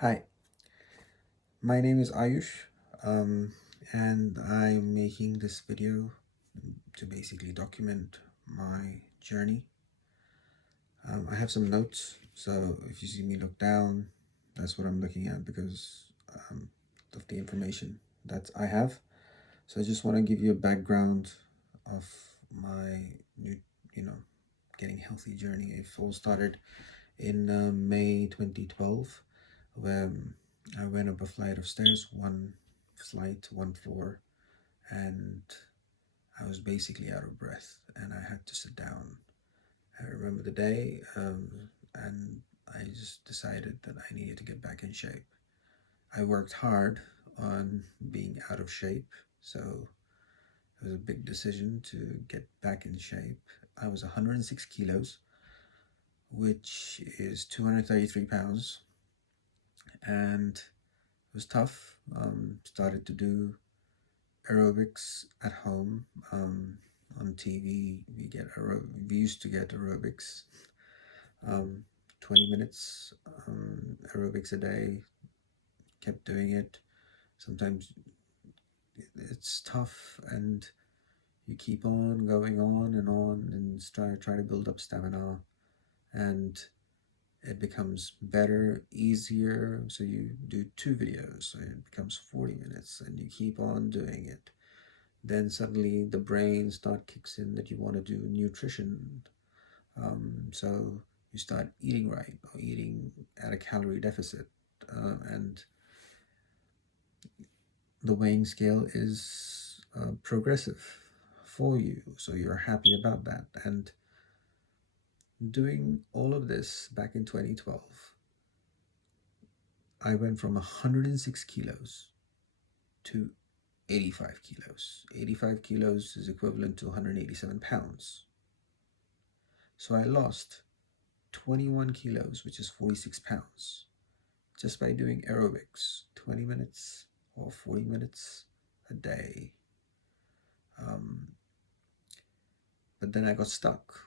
Hi, my name is Ayush, um, and I'm making this video to basically document my journey. I have some notes, so if you see me look down, that's what I'm looking at because um, of the information that I have. So I just want to give you a background of my new, you know, getting healthy journey. It all started in May 2012, when I went up a flight of stairs, one flight, one floor, and I was basically out of breath and I had to sit down. I remember the day, and I just decided that I needed to get back in shape. I worked hard on being out of shape, so it was a big decision to get back in shape. I was 106 kilos, which is 233 pounds, and it was tough. Started to do aerobics at home. On TV, we used to get aerobics, um, 20 minutes aerobics a day. Kept doing it. Sometimes it's tough, and you keep on going on and try to build up stamina, and it becomes better, easier. So you do two videos, so it becomes 40 minutes, and you keep on doing it. Then suddenly the brain start kicks in that you want to do nutrition. So you start eating right or eating at a calorie deficit, and the weighing scale is progressive for you. So you're happy about that. And doing all of this back in 2012, I went from 106 kilos to 85 kilos. 85 kilos is equivalent to 187 pounds. So I lost 21 kilos, which is 46 pounds, just by doing aerobics 20 minutes or 40 minutes a day. But then I got stuck.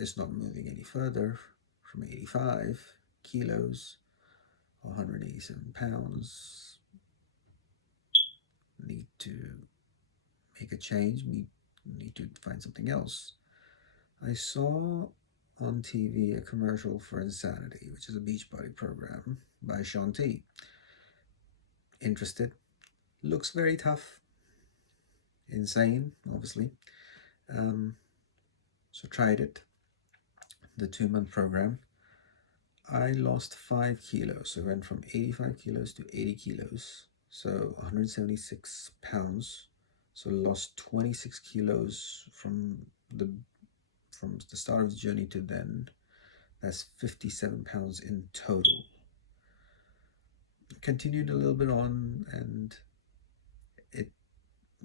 It's not moving any further from 85 kilos or 187 pounds. Need to make a change. Need to find something else. I saw on TV a commercial for Insanity, which is a Beachbody program by Sean T. Interested. Looks very tough. Insane, obviously. Um, so tried it, the 2 month program. I lost 5 kilos. So I went from 85 kilos to 80 kilos. So 176 pounds. So lost 26 kilos the from the start of the journey to then. That's 57 pounds in total. Continued a little bit on, and it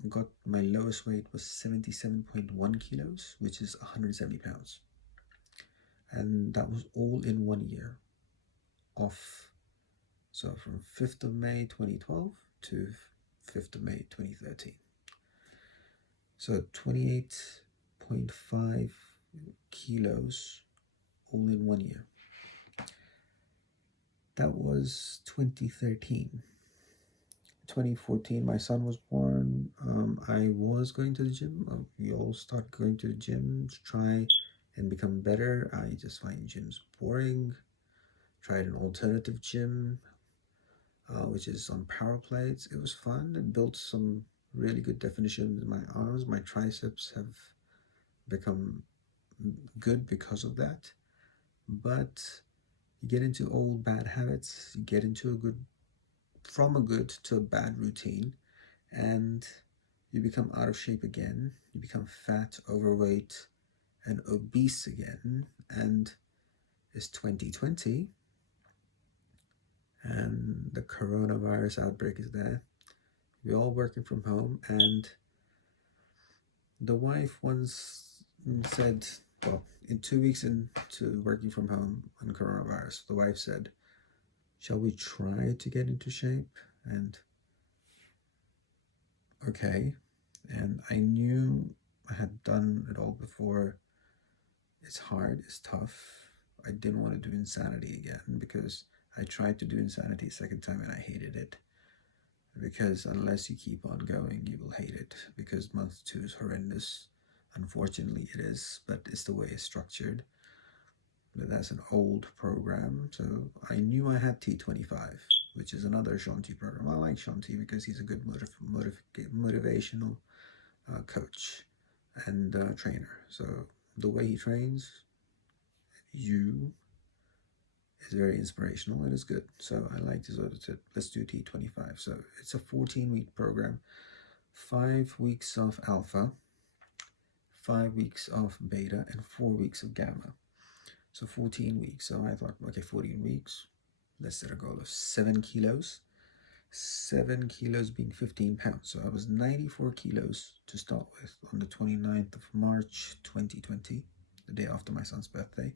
got my lowest weight was 77.1 kilos, which is 170 pounds. And that was all in 1 year off. So from 5th of May 2012 to 5th of May 2013. So 28.5 kilos all in 1 year. That was 2013. 2014, my son was born. I was going to the gym. We all start going to the gym to try and become better. I just find gyms boring. Tried an alternative gym, which is on power plates. It was fun. It built some really good definition in my arms. My triceps have become good because of that. But you get into old bad habits. You get into from a good to a bad routine, and you become out of shape again. You become fat, overweight, and obese again. And it's 2020, and the coronavirus outbreak is there. We're all working from home, and the wife once said, well, in 2 weeks into working from home on coronavirus, the wife said, shall we try to get into shape? And okay. And I knew I had done it all before. It's hard, it's tough. I didn't want to do Insanity again because I tried to do Insanity a second time and I hated it, because unless you keep on going, you will hate it, because month 2 is horrendous. Unfortunately, it is, but it's the way it's structured. But that's an old program, so I knew I had T25, which is another Shanti program. I like Shanti because he's a good motivational coach and trainer. So the way he trains you is very inspirational and it's good. So I like this other tip. Let's do T25. So it's a 14-week program, 5 weeks of alpha, 5 weeks of beta, and 4 weeks of gamma. So 14 weeks. So I thought, okay, 14 weeks. Let's set a goal of 7 kilos. 7 kilos being 15 pounds. So I was 94 kilos to start with on the 29th of March 2020, the day after my son's birthday.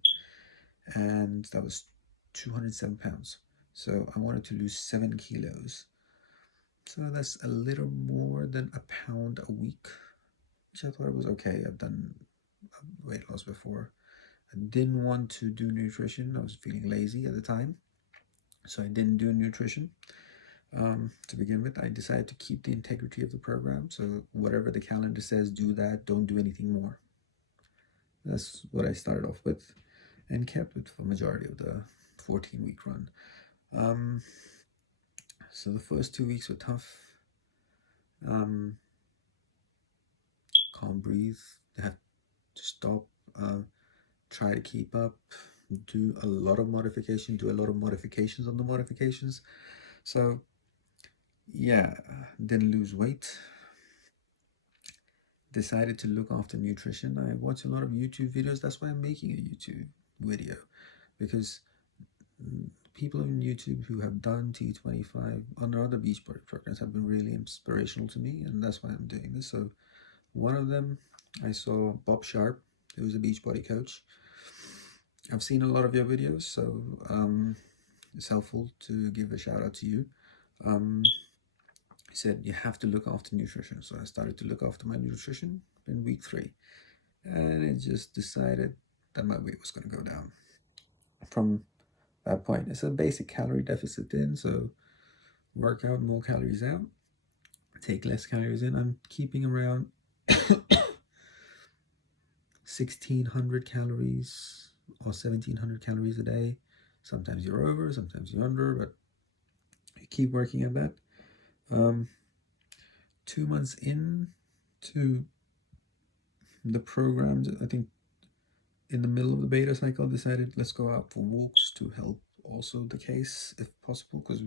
And that was 207 pounds. So I wanted to lose 7 kilos. So that's a little more than a pound a week, which I thought was okay. I've done weight loss before. I didn't want to do nutrition. I was feeling lazy at the time, so I didn't do nutrition. To begin with, I decided to keep the integrity of the program. So whatever the calendar says, do that. Don't do anything more. That's what I started off with and kept it for the majority of the 14-week run. So the first 2 weeks were tough. Can't breathe. I have to stop. Try to keep up. Do a lot of modifications on the modifications. So yeah, didn't lose weight. Decided to look after nutrition. I watch a lot of YouTube videos. That's why I'm making a YouTube video, because people on YouTube who have done T25 on other Beachbody programs have been really inspirational to me, and that's why I'm doing this. So one of them, I saw Bob Sharp, who's a Beachbody coach. I've seen a lot of your videos, so it's helpful to give a shout out to you. He said you have to look after nutrition. So I started to look after my nutrition in week 3. And it just decided that my weight was going to go down. From that point, it's a basic calorie deficit in, so work out more calories out, take less calories in. I'm keeping around 1,600 calories or 1,700 calories a day. Sometimes you're over, sometimes you're under, but you keep working at that. 2 months in to the programs, I think in the middle of the beta cycle, I decided let's go out for walks to help also the case if possible, because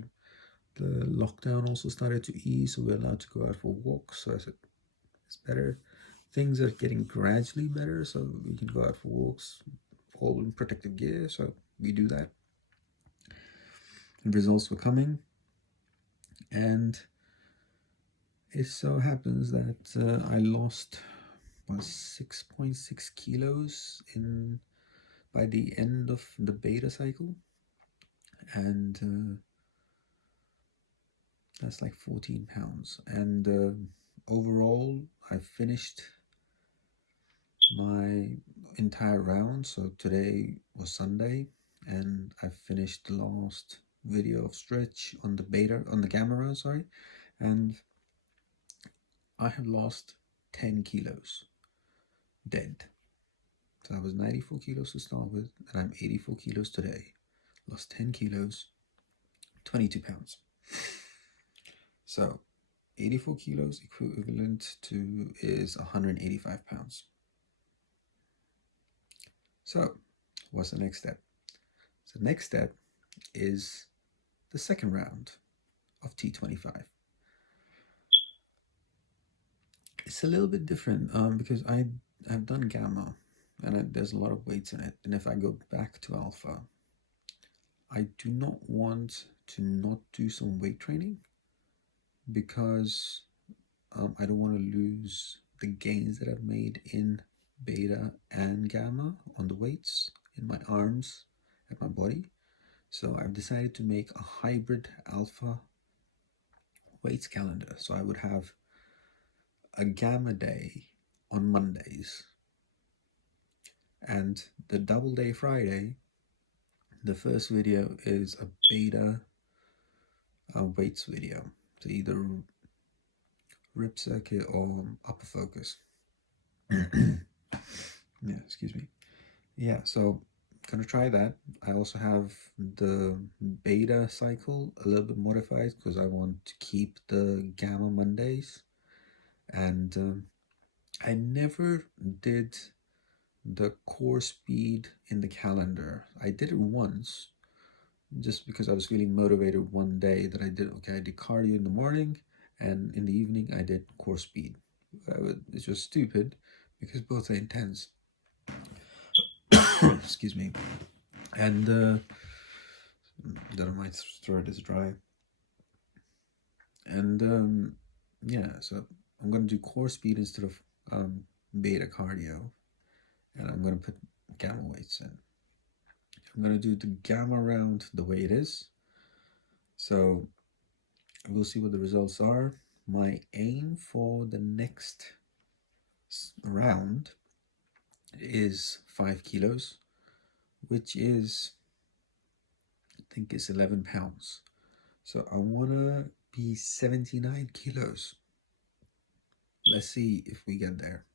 the lockdown also started to ease, so we're allowed to go out for walks. So I said it's better. Things are getting gradually better, so we can go out for walks, all in protective gear. So we do that. And results were coming, and it so happens that I lost 6.6 kilos by the end of the beta cycle, and that's like 14 pounds. And overall, I finished my entire round. So today was Sunday, and I finished the last video of stretch on the gamma round, sorry, and I have lost 10 kilos dead. So I was 94 kilos to start with, and I'm 84 kilos today. Lost 10 kilos, 22 pounds. So 84 kilos equivalent to is 185 pounds. So what's the next step? So the next step is the second round of T25. It's a little bit different because I've done gamma, and there's a lot of weights in it. And if I go back to alpha, I do not want to not do some weight training, because I don't want to lose the gains that I've made in beta and gamma on the weights in my arms and my body. So I've decided to make a hybrid alpha weights calendar. So I would have a gamma day on Mondays, and the double day Friday The first video is a beta weights video, so either rip circuit or upper focus. Yeah, excuse me. Yeah, so gonna try that. I also have the beta cycle a little bit modified because I want to keep the gamma Mondays, and I never did the core speed in the calendar. I did it once just because I was feeling motivated one day that I did, okay, I did cardio in the morning and in the evening I did core speed. It's just stupid because both are intense. Excuse me. And that my throat is dry. And yeah, so I'm going to do core speed instead of beta cardio. And I'm going to put gamma weights in. I'm going to do the gamma round the way it is. So we'll see what the results are. My aim for the next round is 5 kilos, which is, I think it's 11 pounds. So I want to be 79 kilos. Let's see if we get there.